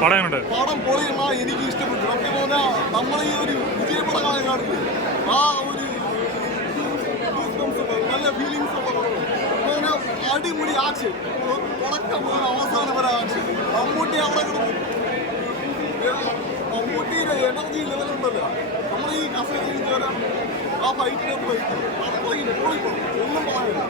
പടം പൊളിയുള്ള എനിക്ക് ഇഷ്ടപ്പെട്ടു. സത്യം പറഞ്ഞാൽ നമ്മൾ ഈ ഒരു വിജയപടങ്ങളെ കാണില്ല, ആ ഒരു നല്ല ഫീലിങ്സ് ഉള്ള പടം. അടിമുടി ആക്ഷൻ, തുടക്കം മുതൽ അവസാനം വരെ ആക്ഷൻ. മമ്മൂട്ടി അവിടെ കിടന്നു, മമ്മൂട്ടിയുടെ എനർജി ലെവലുണ്ടല്ലോ, നമ്മൾ ഈ കസേരയിൽ വരാൻ ആ ഫൈറ്റിനകത്ത് ഒന്നും പറയാനില്ല.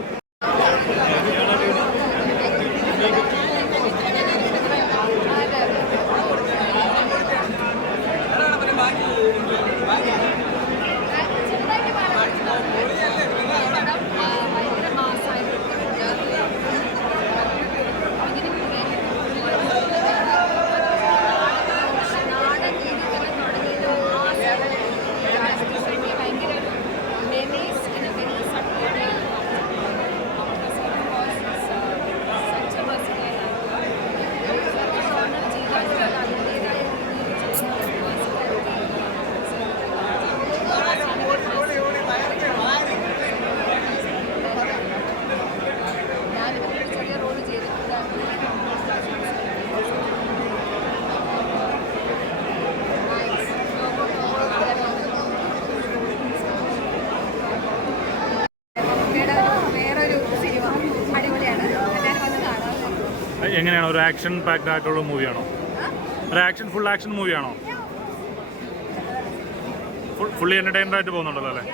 എങ്ങനെയാണ്, ഒരു ആക്ഷൻ പാക്ഡ് ആയിട്ടുള്ള മൂവിയാണോ? ഒരു ആക്ഷൻ ഫുൾ ആക്ഷൻ മൂവിയാണോ? ഫുള്ളി എന്റർടൈൻഡ് ആയിട്ട് പോകുന്നുണ്ടല്ലോ അല്ലേ?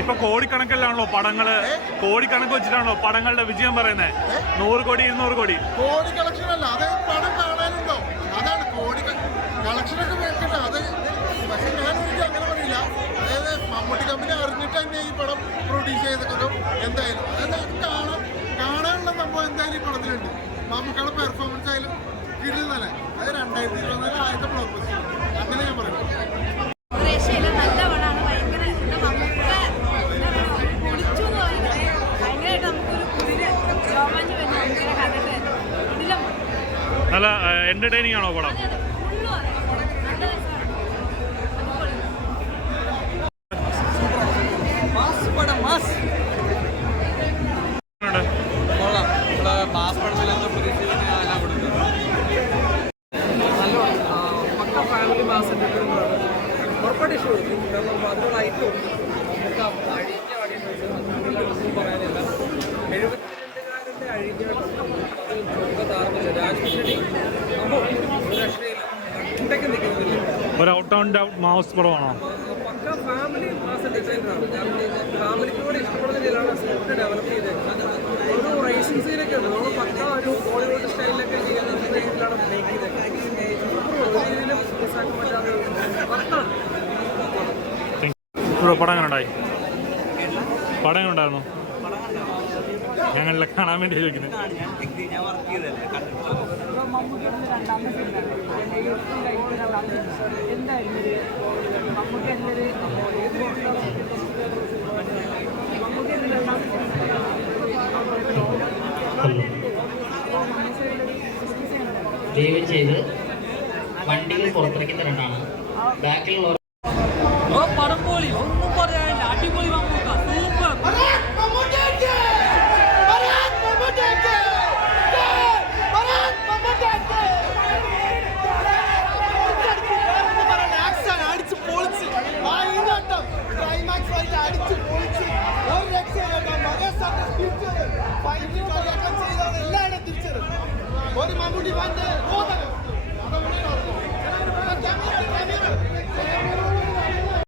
ഇപ്പൊ കോടിക്കണക്കിലാണല്ലോ പടങ്ങള്, കോടിക്കണക്ക് വെച്ചിട്ടാണല്ലോ പടങ്ങളുടെ വിജയം പറയുന്നത്. 100 കോടി 200 കോടി കോടി കളക്ഷൻ അല്ല, അത് പടം കാണാനുണ്ടോ, അതാണ് കോടി കളക്ഷനൊക്കെ വെക്കട്ടെ. അത് പക്ഷെ ഞാനൊരിക്കലും അങ്ങനെ പറയില്ല. അതായത് മമ്മൂട്ടി കമ്പനി അറിഞ്ഞിട്ട് തന്നെ ഈ പടം പ്രൊഡ്യൂസ് ചെയ്തിട്ടുണ്ടോ എന്തായാലും കാണാനുള്ള സംഭവം എന്തായാലും ഈ പടത്തിലുണ്ട്. മമ്മൂക്കയുടെ പെർഫോമൻസ് ആയാലും കിട്ടുന്നല്ലേ. അത് 2024 ആദ്യത്തെ ബ്ലോക്ക് ബസ്റ്റർ, അങ്ങനെ ഞാൻ പറയും. നല്ല എന്റർടൈനിങ് ആണോ പടം? ഒരു ഔട്ട് ആൻഡ് ഔട്ട് മാസ് പടമാണോ? ഫാമിലി മാസ് ഡിസൈനറാണ്. ഫാമിലിക്കൂടെ ഇഷ്ടപ്പെടുന്ന രീതിയിലാണ് സ്ക്രിപ്റ്റ് ഡെവലപ്പ് ചെയ്തേക്കുന്നത്. ഒരു റേസിംഗ് സീനൊക്കെ ഉണ്ട്, നമ്മൾ പക്ക ഒരു ബോളിവുഡ് സ്റ്റൈലിലൊക്കെ ചെയ്യുന്ന രീതിയിലാണ് മേക്ക് ചെയ്തേക്കുന്നത്. ഒരു രീതിയിലും മിസ്സാക്കാൻ പറ്റാതെ വർക്കാണ്. പടം എങ്ങനെ ഉണ്ടായി? പടം എങ്ങനെ ഉണ്ടായിരുന്നു? ഞങ്ങളെ കാണാൻ വേണ്ടി ചോദിക്കുന്നത്. ദയവ് ചെയ്ത് വണ്ടികൾ പുറത്തിറക്കി തരേണ്ടതാണ്. ബാക്കിലുള്ള പടം പോളിയോ